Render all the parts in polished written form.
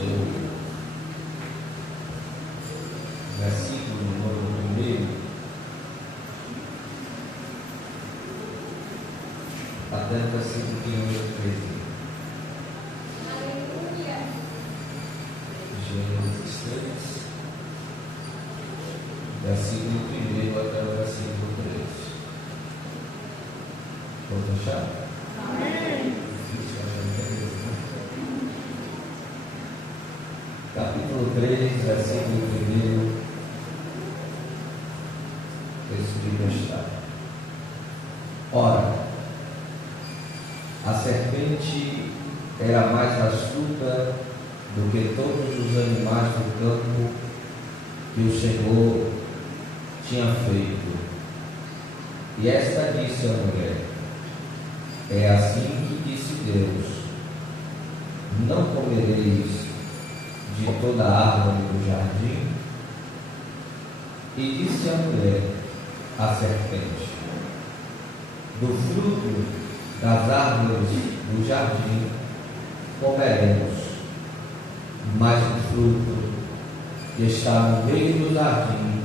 seu versículo número 1, até o versículo número 13. Gênesis 3, versículo 1 até o versículo 13. Vamos achar? Amém. Capítulo 3, versículo 1, texto de está. Ora, a serpente era mais astuta do que todos os animais do campo que o Senhor tinha feito. E esta disse à mulher: é assim que disse Deus: não comereis de toda a árvore do jardim. E disse a mulher à serpente: do fruto das árvores do jardim comeremos, mas do fruto que está no meio do jardim,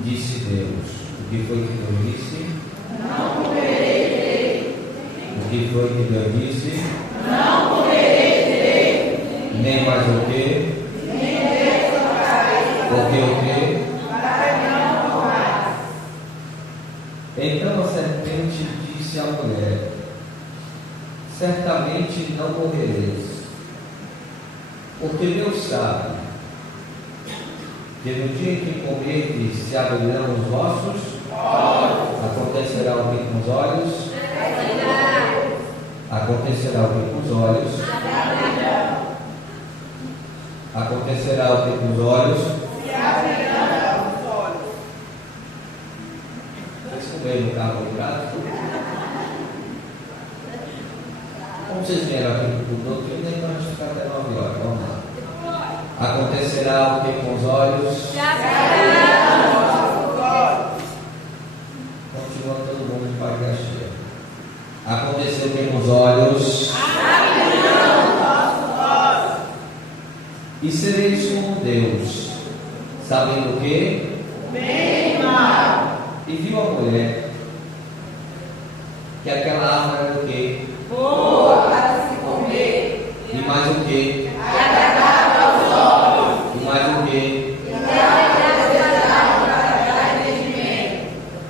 disse Deus. O que foi que Deus disse? Não comerei dele. O que foi que Deus disse? Não comerei dele. Nem mais o que? Nem dele tocarei. Porque o que? Para que não morrais. Então a serpente disse à mulher: certamente não morrereis, porque Deus sabe que no dia em que comerdes se abrirão os vossos olhos. Acontecerá o que com os olhos? Acontecerá o que com os olhos? Acontecerá o que com os olhos? Se abrirão os olhos. Vocês comeram no carro de prato? Como vocês vieram aqui para o doutrina, então a gente fica até 9 horas. Vamos lá. Acontecerá o que com os olhos? Se abrirão os olhos. Continua todo mundo de barriga cheia. Aconteceu o que com os olhos? Abrirão os nossos olhos. E sereis como Deus, sabendo o que? Bem e mal. E viu a mulher que aquela árvore era o que? Boa para se comer. E mais o que? Agradável aos olhos. E mais o que?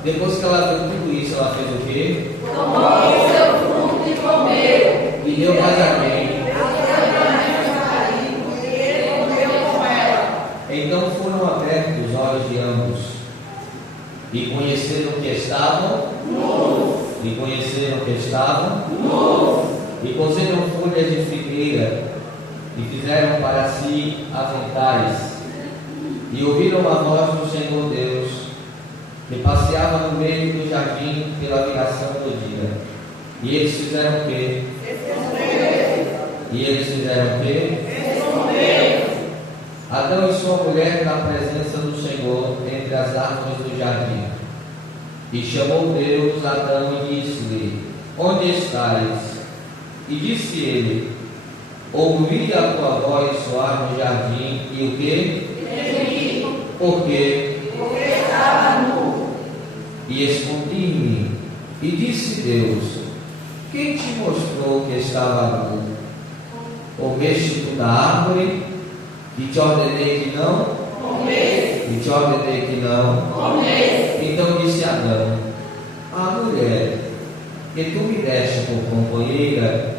Depois que ela viu tudo isso, ela fez o quê? Tomou seu fruto e comeu. E deu mais a quem? Então foram abertos os olhos de ambos, e conheceram que estavam nus. E conheceram que estavam nus. E cozeram folhas de figueira, e fizeram para si aventais. E ouviram a voz do Senhor Deus, que passeava no meio do jardim pela viração do dia. E eles fizeram o quê? E eles fizeram o quê? Adão e sua mulher na presença do Senhor entre as árvores do jardim. E chamou Deus Adão e disse-lhe: onde estás? E disse ele: ouvi a tua voz soar no jardim, e o quê? Por quê? Porque estava nu. E escondi-me. E disse Deus: quem te mostrou que estava nu? Comeste tu da árvore que te ordenei que não? Comeste. E te ordenei que não? Comeste. Então disse Adão: a mulher que tu me deste por companheira,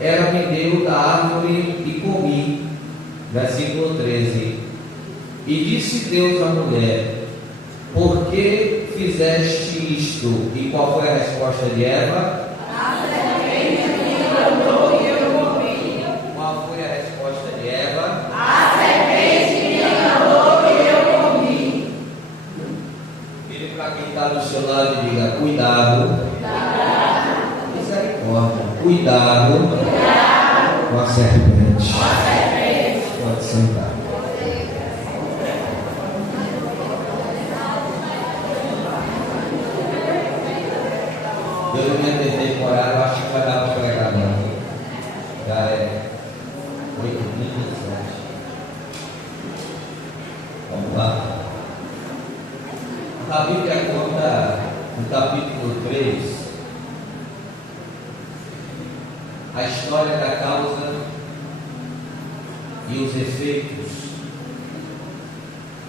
ela me deu da árvore e comi. Versículo 13. E disse Deus à mulher: por que fizeste isto? E qual foi a resposta de Eva? A serpente me enganou e eu comi. Qual foi a resposta de Eva? A serpente me enganou e eu comi. Vire para quem está do seu lado e diga: cuidado. Misericórdia. Cuidado com a serpente. Pode sentar. Eu não me atendei com horário, acho que vai dar para pregar não. Já é 8h27. A Bíblia conta no capítulo 3 a história da causa e os efeitos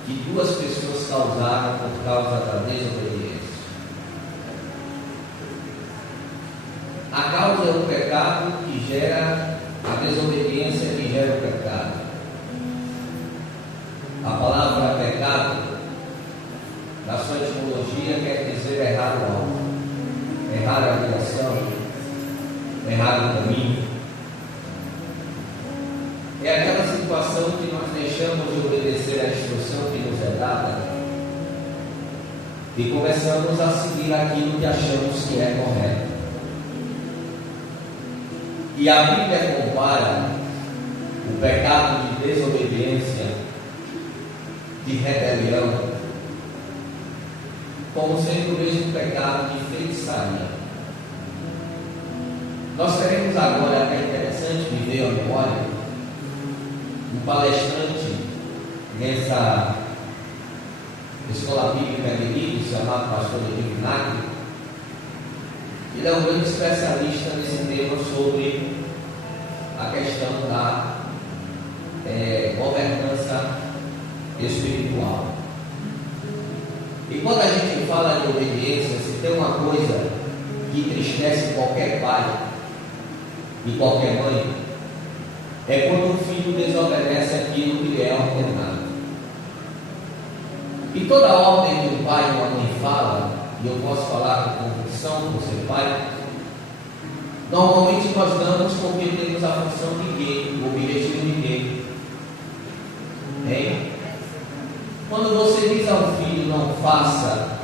que duas pessoas causaram por causa da desobediência. A causa é o pecado que gera a desobediência, que gera o pecado. A palavra pecado, na sua etimologia, quer dizer errar o alvo, errar a direção, errar o caminho. É aquela situação que nós deixamos de obedecer à instrução que nos é dada e começamos a seguir aquilo que achamos que é correto. E a Bíblia compara o pecado de desobediência, de rebelião, como sendo o mesmo pecado de feitiçaria. Nós teremos agora, é interessante me veio à memória, um palestrante nessa escola bíblica de Lírio, chamado pastor Edil Vinagre. Ele é um grande especialista nesse tema sobre a questão da governança espiritual. E quando a gente fala de obediência, se tem uma coisa que entristece qualquer pai e qualquer mãe, é quando o filho desobedece aquilo que lhe é ordenado. E toda ordem que um pai e uma mãe fala, e eu posso falar com convicção por ser pai, normalmente nós damos porque temos a função de quê? O objetivo de quê? Hein? Quando você diz a um filho não faça,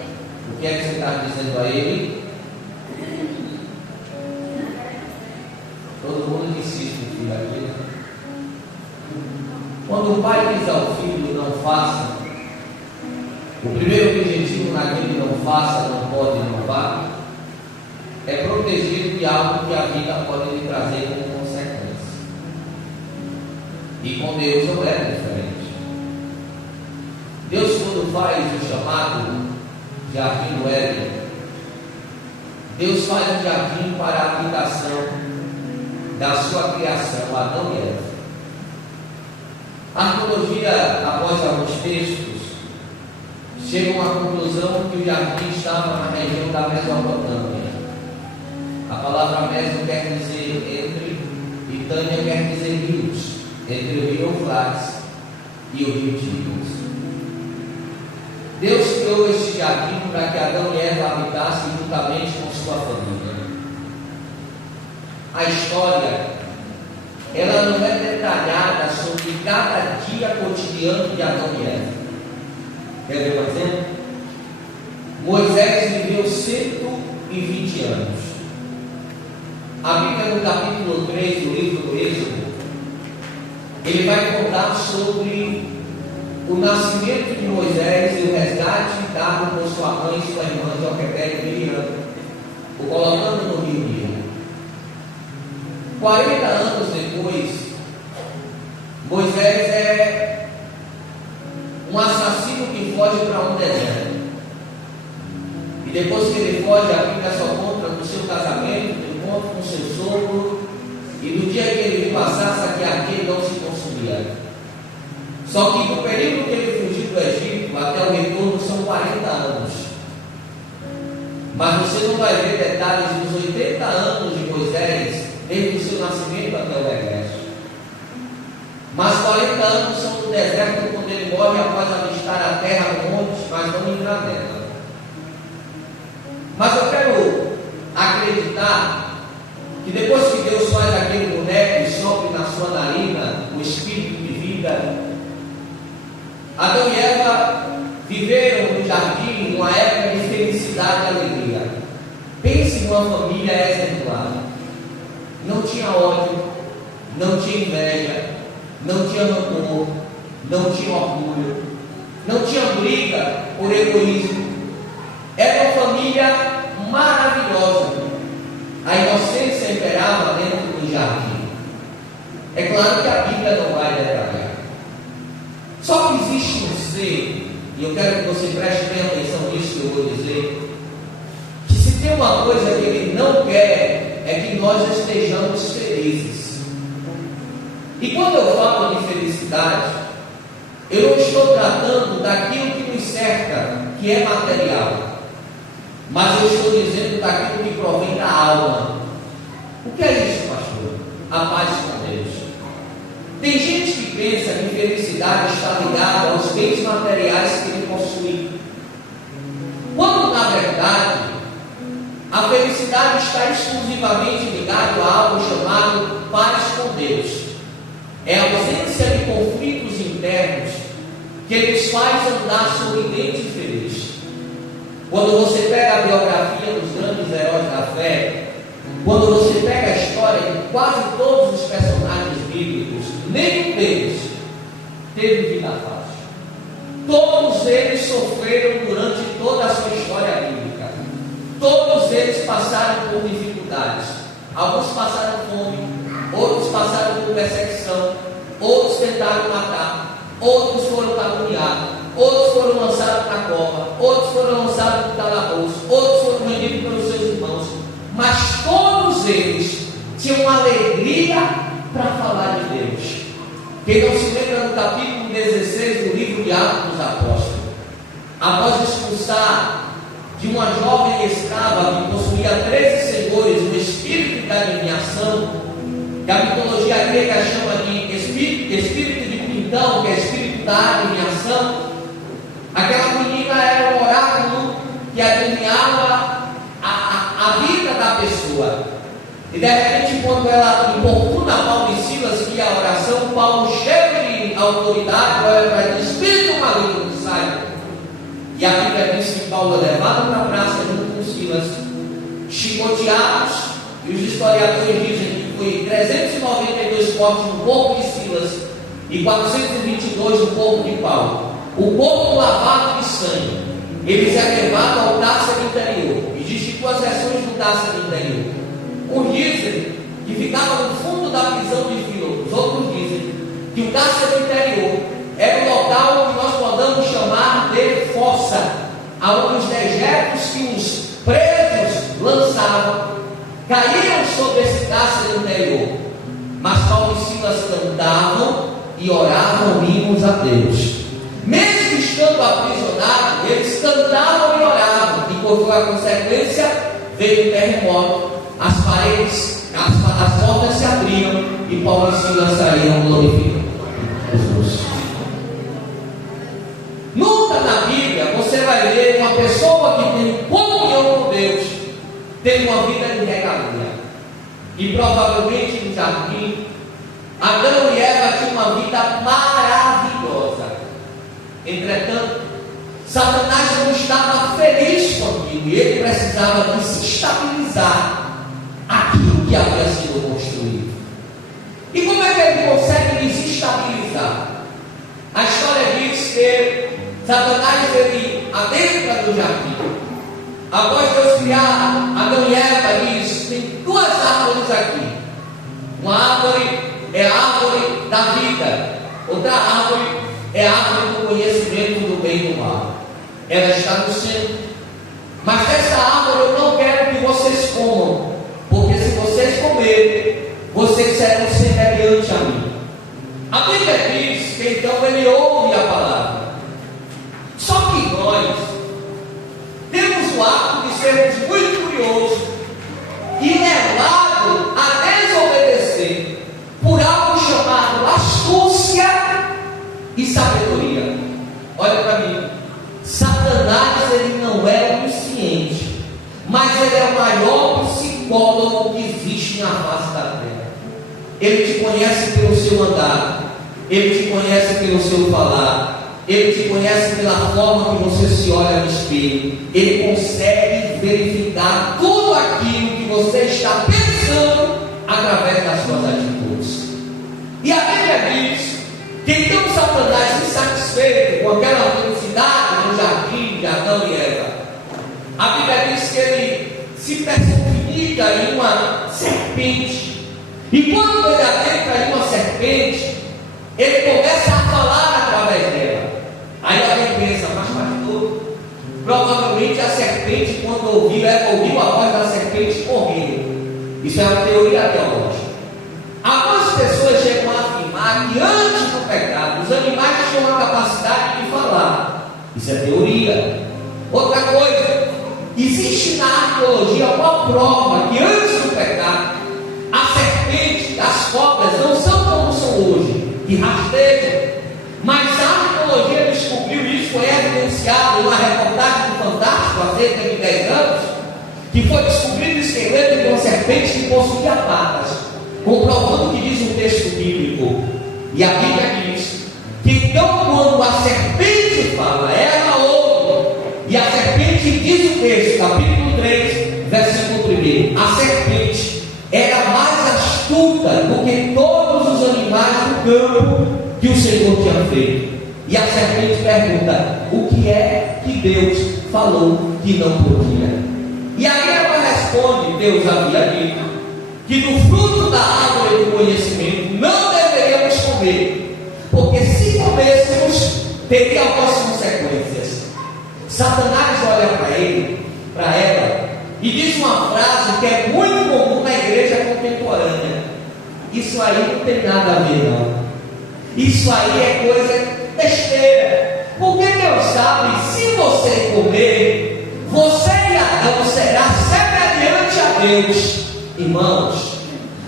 o que é que você está dizendo a ele? Todo mundo insiste no filho aqui. Quando o pai diz ao filho não faça, o primeiro objetivo naquele não faça, não pode, não vá, é proteger de algo que a vida pode lhe trazer como consequência. E com Deus não é diferente. Deus, quando faz o chamado jardim do Éden, Deus faz o jardim para a habitação da sua criação, Adão e Eva. A arqueologia, após alguns textos, chegam à conclusão que o jardim estava na região da Mesopotâmia. A palavra Meso quer dizer entre, e Tânia quer dizer rios, entre o rio Eufrates e o rio Tigres. Deus criou este jardim para que Adão e Eva habitassem juntamente com sua família. A história, ela não é detalhada sobre cada dia cotidiano de Adão e Eva. Quer ver um exemplo? Moisés viveu 120 anos. A Bíblia, no capítulo 3 do livro do Êxodo, ele vai contar sobre o nascimento de Moisés e o resgate dado por sua mãe e sua irmã Joquebede e Miriam, o colocando no rio Nilo. 40 anos depois, Moisés é um assassino que foge para um deserto. E depois que ele foge, a Bíblia só conta no seu casamento, do encontro com seu sogro, e do dia que ele viu a sarça que aquele não se consumia. Só que no período que ele fugiu do Egito até o retorno são 40 anos. Mas você não vai ver detalhes dos 80 anos de Moisés, desde o seu nascimento até o regresso. Mas 40 anos são no deserto, quando ele morre após avistar a terra no monte, mas não entrar nela. Mas eu quero acreditar que depois que Deus faz aquele boneco e sopra na sua narina o espírito de vida, Adão e Eva viveram no jardim uma época de felicidade e alegria. Pense em uma família exemplar. Não tinha ódio, não tinha inveja, não tinha rancor, não tinha orgulho, não tinha briga por egoísmo. Era uma família maravilhosa. A inocência imperava dentro do jardim. É claro que a Bíblia não vai detalhar. Só que existe um ser e eu quero que você preste bem atenção nisso que eu vou dizer, que se tem uma coisa que Ele não quer, é que nós estejamos felizes. E quando eu falo de felicidade, eu não estou tratando daquilo que nos cerca, que é material, mas eu estou dizendo daquilo que provém da alma. O que é isso, pastor? A paz com Deus. Tem gente que pensa que felicidade está ligada aos bens materiais que ele possui, quando na verdade a felicidade está exclusivamente ligada a algo chamado paz com Deus. É a ausência de conflitos internos que nos faz andar sorridente e feliz. Quando você pega a biografia dos grandes heróis da fé, quando você pega a história de quase todos os personagens bíblicos, nenhum deles teve vida fácil. Todos eles sofreram durante toda a sua história bíblica. Todos eles passaram por dificuldades. Alguns passaram fome, outros passaram por perseguição, outros tentaram matar, outros foram caluniados, outros foram lançados na cova, outros foram lançados no calabouço, outros foram vendidos pelos seus irmãos. Mas todos eles tinham alegria para falar de Deus. Quem não se lembra do capítulo 16 do livro de Atos dos Apóstolos, após expulsar de uma jovem escrava que possuía 13 senhores o espírito da adivinhação, que a mitologia grega chama de espírito de pintão, que é espírito da adivinhação, aquela menina era um oráculo que adivinhava a vida da pessoa. E de repente, quando ela importuna Paulo e Silas que a oração, Paulo, cheio de autoridade, olha para ele: espírito maligno, sai. E a Bíblia diz que Paulo é levado para a praça junto com Silas, chicoteados, e os historiadores dizem que foi 392 cortes no corpo de Silas e 422 no corpo de Paulo. O corpo lavado de sangue. Eles é levado ao cárcere interior. Existem duas versões do cárcere interior. Uns dizem que ficava no fundo da prisão de Fílopos. Outros dizem que o cárcere interior era o local que nós podemos chamar de fossa, aonde os dejetos que os presos lançavam caíam sobre esse cárcere interior. Mas Paulo e Silas cantavam e oravam hinos a Deus. Mesmo estando aprisionados, eles cantavam e oravam, e por sua consequência veio o terremoto, as paredes, as portas se abriram e Paulo e Silas saíram glorificando Jesus. Nunca na Bíblia você vai ver uma pessoa que tem comunhão com Deus ter uma vida de regalia. E provavelmente no jardim, Adão e Eva tinham uma vida maravilhosa. Entretanto, Satanás não estava feliz com aquilo e ele precisava desestabilizar aquilo que havia sido construído. E como é que ele consegue desestabilizar? A história diz que Satanás ele adentra do jardim. Após Deus criar Adão e Eva, diz: tem duas árvores aqui. Uma árvore é a árvore da vida, outra árvore é a árvore do conhecimento do bem e do mal. Ela está no centro. Mas dessa árvore eu não quero que vocês comam, porque se vocês comerem, vocês serão semelhantes a mim. A Bíblia diz que então ele ouve a palavra. Só que nós temos o hábito de sermos muito curiosos e levado a desobedecer por algo chamado astúcia e sabedoria. Olha para mim, Satanás ele não é onisciente, mas ele é o maior psicólogo que existe na face da terra. Ele te conhece pelo seu andar, ele te conhece pelo seu falar, ele te conhece pela forma que você se olha no espelho. Ele consegue verificar tudo aquilo que você está pensando através das suas atitudes. E a Bíblia diz que então Satanás, insatisfeito com aquela felicidade no jardim de Adão e Eva, a Bíblia diz que ele se personifica em uma serpente. E quando ele adentra em uma serpente, ele começa a falar através dela. Aí alguém pensa, mas pastor, provavelmente a serpente, quando ouviu a voz da serpente, morreu. Isso é uma teoria teológica. Algumas pessoas chegam a afirmar que antes do pecado, os animais tinham a capacidade de falar. Isso é teoria. Outra coisa, existe na arqueologia uma prova que antes do pecado, a serpente, as cobras não são como são hoje, que rastejam. Mas a arqueologia descobriu isso, foi evidenciado numa reportagem do Fantástico há cerca de 10 anos, que foi descobrido o esqueleto de uma serpente que possuía patas, comprovando o que diz o texto bíblico. E a Bíblia diz que então quando a serpente fala, ela ouve, e a serpente diz o texto, capítulo 3, versículo 1, a serpente era mais astuta do que todos os animais do campo que o Senhor tinha feito. E a serpente pergunta: o que é que Deus falou que não podia? E aí ela responde: Deus havia dito que do fruto da árvore do conhecimento não deveríamos comer, porque se comêssemos, teria algumas consequências. Satanás olha para ela e diz uma frase que é muito comum na igreja contemporânea: isso aí não tem nada a ver, não. Isso aí é coisa besteira. Porque Deus sabe, se você comer, você e Adão será semelhante a Deus. Irmãos,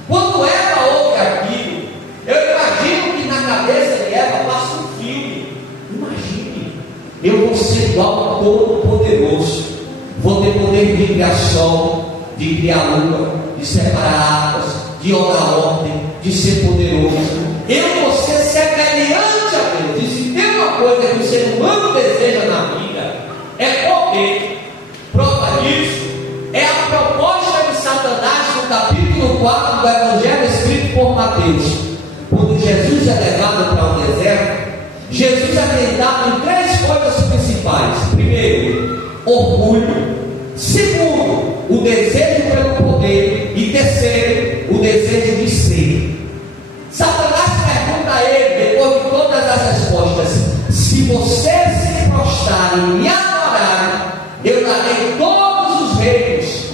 quando Eva ouve aquilo, eu imagino que na cabeça de Eva passa um filme. Imagine, eu vou ser igual ao Todo-Poderoso, vou ter poder de criar sol, de criar lua, de separar águas, de dar ordem, de ser poderoso. Eu vou ser semelhante a Deus. E se tem uma coisa que o ser humano deseja na vida, é poder. Prova disso é a proposta de Satanás no capítulo 4 do Evangelho escrito por Mateus. Quando Jesus é levado para o deserto, Jesus é tentado em 3 coisas principais. Primeiro, orgulho. Segundo, o desejo pelo poder. E terceiro, o desejo de ser. Satanás pergunta a ele, depois de todas as respostas: se você se prostrar e me adorar, eu darei todos os reinos.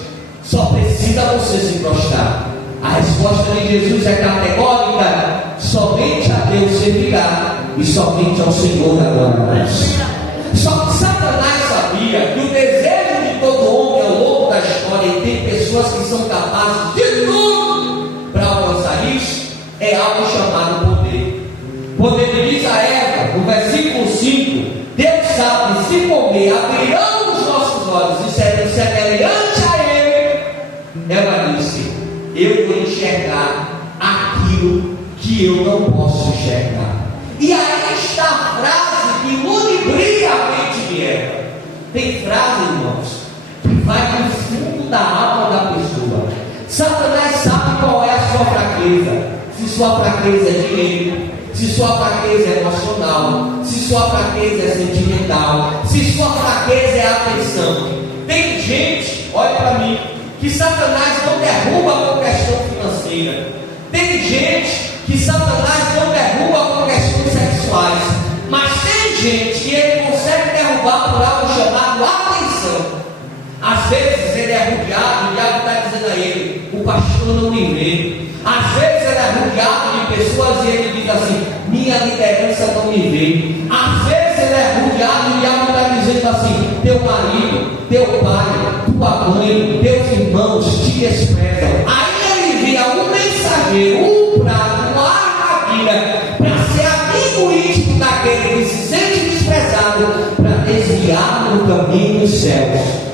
Só precisa você se prostrar. A resposta de Jesus é categórica: somente a Deus servirá e somente ao Senhor adorarás. Só que Satanás sabia que o desejo de todo homem ao longo da história, e tem pessoas que são capazes de tudo para alcançar isso, é algo chamado poder. Quando ele diz a Eva, no versículo 5, Deus sabe, se comer, abrirão os nossos olhos e seremos semelhante a Ele. Ela disse: eu vou enxergar aquilo que eu não posso enxergar. E aí está a frase que ludibria a mente de Eva. Tem frase, irmãos, que vai no fundo da alma da pessoa. Satanás sabe qual é a sua fraqueza. Se sua fraqueza é dinheiro, se sua fraqueza é emocional, se sua fraqueza é sentimental, se sua fraqueza é atenção. Tem gente, olha para mim, que Satanás não derruba por questão financeira. Tem gente que Satanás não derruba por questões sexuais. Mas tem gente que ele consegue derrubar por algo chamado atenção. Às vezes ele é rodeado e o diabo está dizendo a ele: o pastor não me vê. Às vezes ele é rodeado de pessoas e ele diz assim: minha liderança não me vê. Às vezes ele é rodeado e o diabo está dizendo assim: teu marido, teu pai, tua mãe, teus irmãos te desprezam. Aí ele envia um mensageiro, um prato, uma armadilha, para ser amigo íntimo daquele que se sente desprezado, para desviar no caminho dos céus.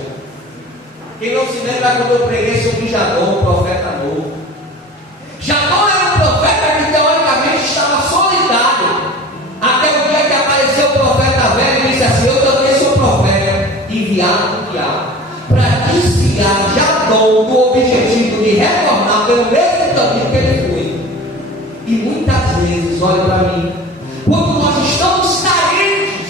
Quem não se lembra quando eu preguei sobre Jadon, o profeta novo? Jadon era um profeta que teoricamente estava solitário, até o dia que apareceu o profeta velho e disse assim: eu também sou profeta, enviado do diabo, para desviar Jadon do objetivo de retornar pelo mesmo caminho que ele foi. E muitas vezes, olha para mim, quando nós estamos carentes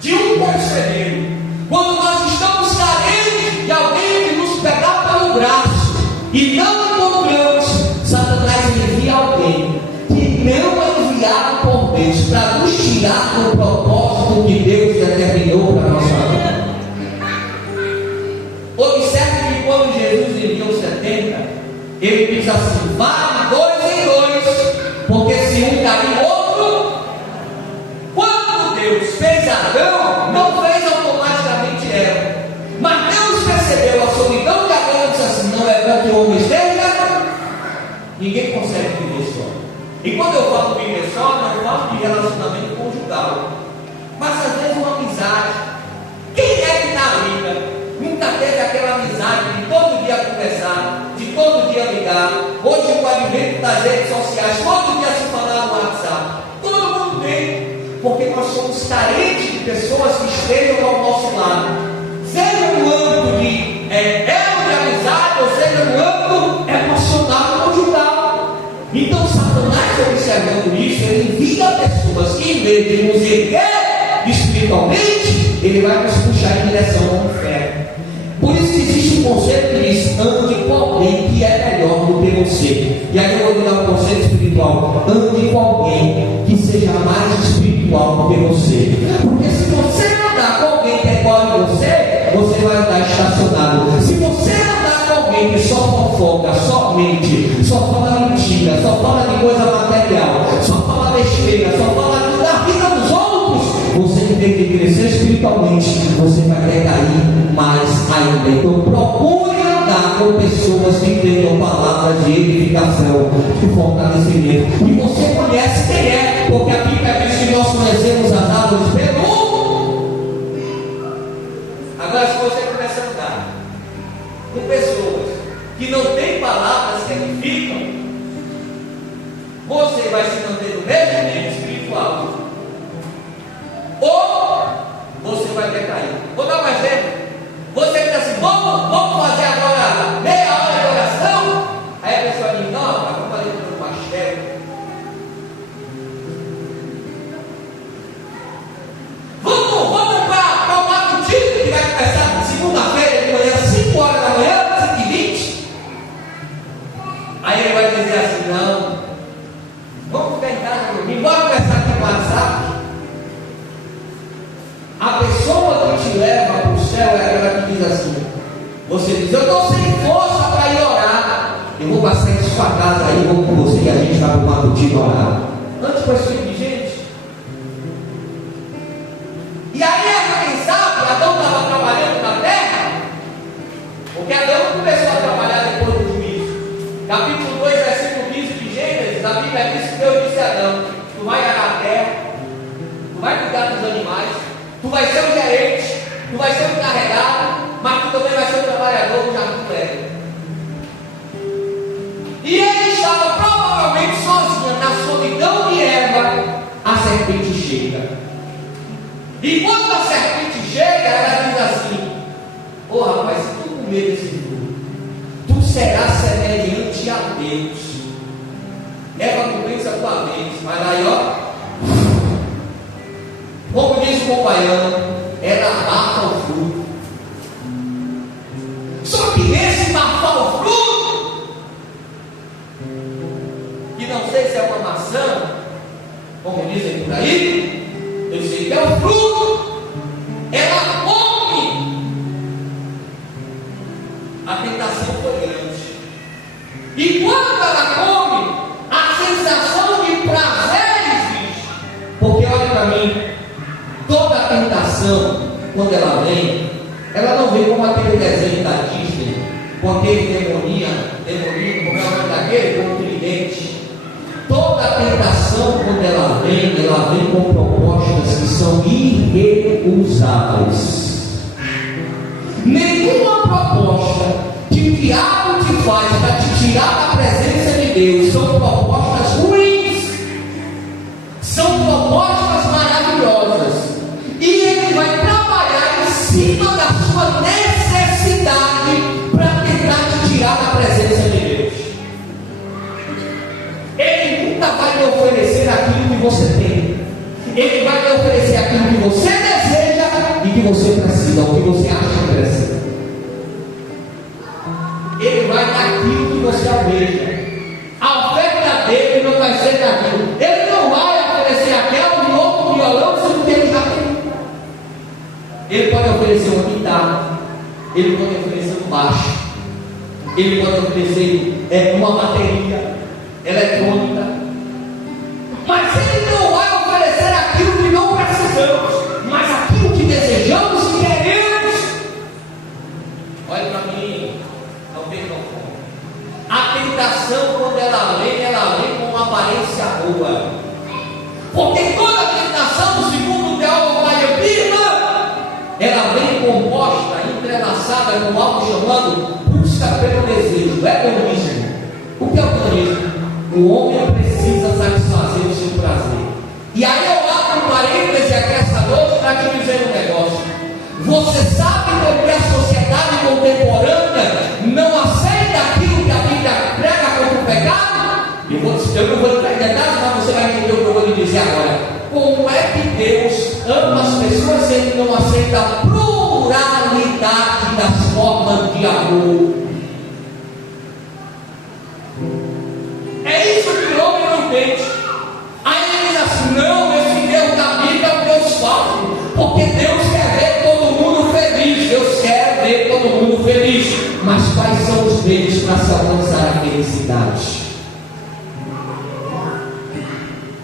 de um conselheiro, quando nós estamos carentes de alguém que nos pegar pelo braço e não encontramos, Satanás envia alguém que não é enviado por Deus para nos tirar do propósito o que Deus determinou para a nossa vida. Observe que quando Jesus enviou 70, ele diz assim: vá dois em dois, porque se um cair, outro. Quando Deus fez Adão, não fez automaticamente Eva, mas Deus percebeu a solidão de Adão e disse assim: não é bom que o homem esteja. Ninguém consegue viver só. E quando eu falo viver só, não falo de relacionamento conjugal, mas às vezes uma amizade. Quem é que na vida nunca teve aquela amizade de todo dia conversar, de todo dia ligar? Hoje, com o advento das redes sociais, todo dia se falar no WhatsApp. Todo mundo tem, porque nós somos carentes de pessoas que estejam ao nosso lado, seja no âmbito de elo de amizade, ou seja no âmbito emocional conjugal. Então, Satanás, observando isso, ele envia pessoas que, em vez de nos erguer espiritualmente, ele vai nos puxar em direção ao inferno. Por isso que existe um conceito que diz: ande com alguém que é melhor do que você. E aí eu vou lhe dar um conceito espiritual: ande com alguém que seja mais espiritual do que você. Porque se você andar com alguém que é igual a você, você vai andar estacionado. Se você andar com alguém que só fofoca, só mente, só fala mentira, só fala de coisa material, só fala besteira, só fala da vida dos outros, você tem que crescer espiritualmente, você vai recair mais ainda. Então procure andar com pessoas que tenham palavras de edificação, de fortalecimento. E você conhece quem é, porque a Bíblia diz que nós conhecemos as árvores pelo. Agora, se você começa a andar com pessoas que não têm palavras que edificam, você vai se manter no mesmo nível espiritual, ou você vai decair. Vou dar um exemplo. Você diz assim: vamos fazer agora meia hora de oração. Aí a pessoa diz: não, vamos fazer um pastel. Vamos para o mato típico que vai começar segunda-feira de manhã, 5 horas da manhã, 5h20. Aí ele vai dizer assim: não, vamos ficar em casa dormir, bora conversar aqui no WhatsApp. A pessoa que te leva para o céu é aquela que diz assim: você diz, eu estou sem força para ir orar, eu vou passar em sua casa aí, vou com você e a gente vai para o matutino orar. Antes com esse tipo de gente. E aí, quem sabe, Adão estava trabalhando na terra, porque Adão começou a trabalhar depois do juízo. Capítulo 2, versículo 15 de Gênesis, a Bíblia diz que Deus disse a Adão: tu vai arar a terra, tu vai cuidar dos animais, tu vai ser o gerente, tu vai ser o encarregado, mas tu também vai ser o trabalhador do jardim do Éden. E ele estava provavelmente sozinho, na solidão de Eva. A serpente chega. E quando a serpente chega, ela diz assim: ô rapaz, se tu comer desse fruto, tu serás semelhante a Deus. Eva começa com a vez, mas aí ó, como diz o companheiro, ela abafa o fruto. Só que nesse abafar o fruto, que não sei se é uma maçã, como dizem por aí, eu sei que é o fruto, ela come. A tentação foi grande. E quando ela come, a sensação de prazer existe. Porque olha para mim, toda a tentação, quando ela vem, ela não vem como aquele desenho da Disney, com aquele demoninho, como é o nome daquele, com o tridente. Toda a tentação, quando ela vem com propostas que são irrecusáveis. Nenhuma proposta que o diabo te faz para te tirar da presença de Deus são propostas ruins, são propostas maravilhosas. E ele vai trabalhar em cima da sua necessidade para tentar te tirar da presença de Deus. Ele nunca vai lhe oferecer aquilo que você tem. Ele vai lhe oferecer aquilo que você deseja e que você precisa, ou que você acha que precisa. Ele vai dar aquilo que você almeja. A oferta dele não vai ser daquilo. Ele não vai oferecer aquela de outro violão, sendo que ele já tem. ele pode oferecer um baixo, ele pode oferecer uma bateria eletrônica, mas ele não vai oferecer aquilo que não precisamos, mas aquilo que desejamos e queremos. Olha para mim, não tem como. A tentação, quando ela vem com uma aparência boa, porque toda tentação, segundo o teólogo Maia, ela vem composta, entrelaçada com algo chamado busca pelo desejo, hedonismo. O que é o hedonismo? O homem precisa satisfazer o seu prazer. E aí eu abro um parêntese aqui essa noite para te dizer um negócio. Você sabe porque a sociedade contemporânea não aceita aquilo que a Bíblia prega contra o pecado? Eu não vou entrar em detalhes, mas você vai entender o que eu vou lhe dizer agora. Como é que Deus ama as pessoas se Ele não aceita a pluralidade das formas de amor? É isso que o homem não entende. Aí ele diz assim: não, esse Deus da Bíblia é um Deus falso, porque Deus quer ver todo mundo feliz. Deus quer ver todo mundo feliz. Mas quais são os meios para se alcançar a felicidade?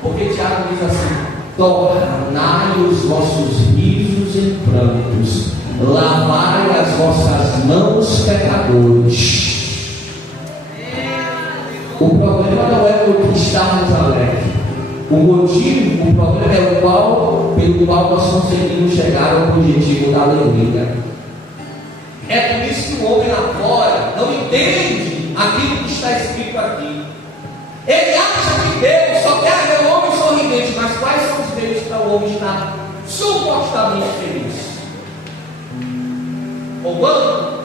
Porque Tiago diz assim: tornai os vossos risos em prantos, lavai as vossas mãos, pecadores. O problema não é o que estamos alegres. O motivo, o problema é pelo qual nós conseguimos chegar ao objetivo da alegria. É por isso que o homem lá fora não entende aquilo que está escrito aqui. Ele acha que Deus só quer ver o homem sorridente, mas quais são os meios para o homem estar supostamente feliz? Roubando,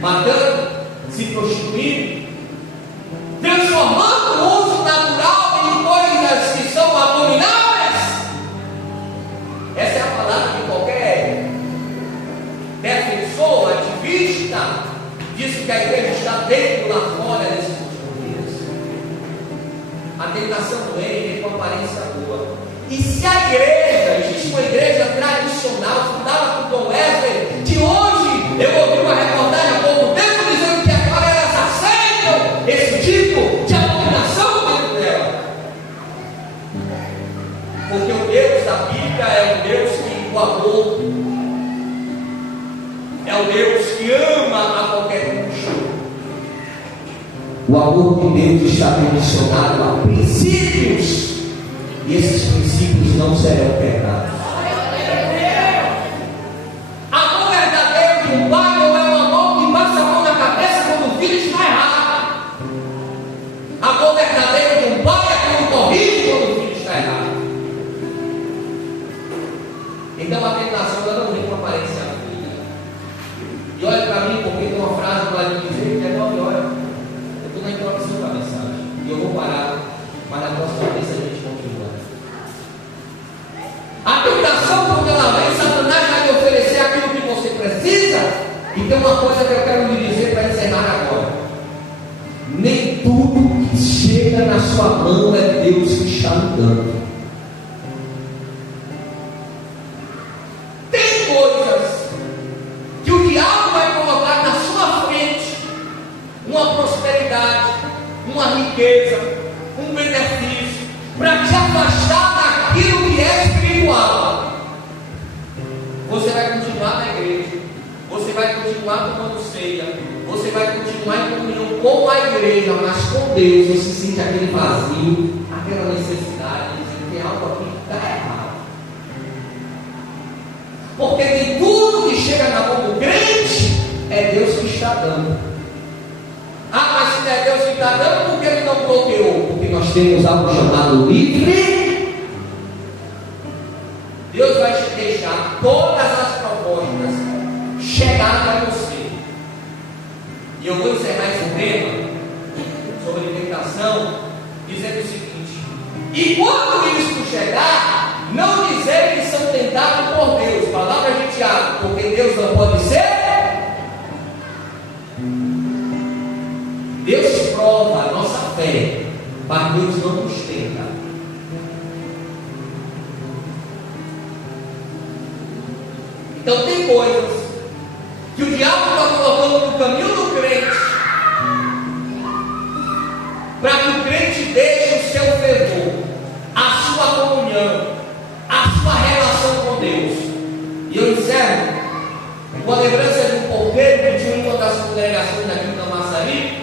matando, se prostituindo, transformando o uso natural em coisas que são abomináveis. Essa é a palavra de qualquer defensor, ativista, diz que a igreja está dentro lá fora desses últimos dias. A tentação vem com aparência boa. E se a igreja, existe uma igreja tradicional, fundada por Tom Wesley, que hoje eu ouvi uma reportagem há pouco tempo dizendo que agora elas aceitam esse tipo de abominação dentro dela. Porque o Deus da Bíblia é o Deus que o amor, é o Deus que ama a qualquer custo. O amor de Deus está condicionado a princípios, e esses princípios não serão quebrados. Amor verdadeiro de um pai não é um amor que passa a mão na cabeça quando o filho está errado. Amor verdadeiro de um pai é quando corrige quando o filho está errado. Então a tentação ela não vem com aparência ruim. E olha para mim, porque tem uma frase para lhe dizer que é 9 horas. Eu estou na introdução da mensagem e eu vou parar, mas na próxima vez a gente continua. A tentação, quando ela vem, Satanás vai lhe oferecer aquilo que você precisa. E tem uma coisa que eu quero lhe dizer para encerrar agora: nem tudo que chega na sua mão é Deus que está lhe dando. Tem coisas que o diabo vai colocar na sua frente, uma prosperidade, uma riqueza, um benefício, para te afastar daquilo que é espiritual. Você vai continuar na igreja, você vai continuar tomando ceia, você vai continuar em comunhão com a igreja, mas com Deus você sente aquele vazio, aquela necessidade de dizer que tem algo aqui que está errado. Porque nem tudo que chega na mão do crente é Deus que está dando. Ah, mas se não é Deus que está dando, por que Ele não bloqueou? Porque nós temos algo chamado livre. Deus vai te deixar todas as propostas chegar para você. E eu vou encerrar esse tema sobre tentação dizendo o seguinte: e quando isso chegar, não dizer que são tentados por Deus, palavra de Tiago, porque Deus não pode ser. Deus prova a nossa fé, mas Deus não nos tenta. Então tem coisas que o diabo vai para que o crente deixe o seu fervor, a sua comunhão, a sua relação com Deus. E eu encerro com a lembrança de um porteiro que tinha uma das congregações aqui em Camaçari,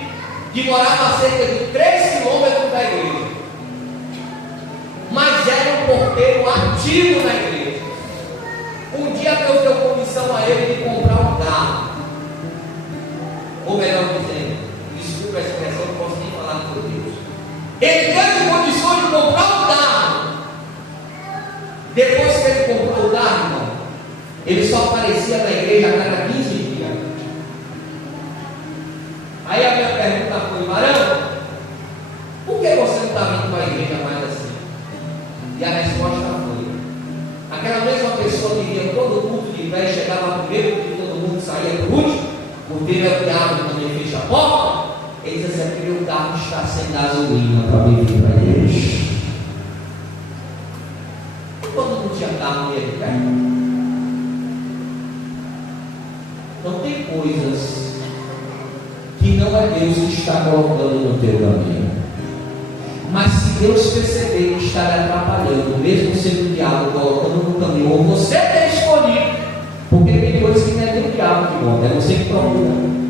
que morava a cerca de 3 quilômetros da igreja, mas era um porteiro ativo na igreja. Um dia Deus deu comissão a ele de comprar um carro, ou melhor dizendo, desculpa a expressão, não posso nem falar por Deus. Ele teve condições de comprar um carro. Depois que ele comprou o carro, irmão, ele só aparecia na igreja a cada 15 dias. Aí a minha pergunta foi: varão, por que você não está vindo para a igreja mais assim? E a resposta foi: aquela mesma pessoa que via todo culto de pé, chegava primeiro e todo mundo saía por último, porque ele é o diabo quando ele fecha a porta. Ele diz assim: porque o carro está sem gasolina para vir para a igreja. E quando não tinha carro, ia de pé. Não tem coisas que não é Deus que está colocando no teu caminho. Mas se Deus perceber que está lhe atrapalhando, mesmo sendo o diabo colocando no caminho, ou você tem escolhido, porque tem coisas que não é nem o diabo que monta, é você que procura.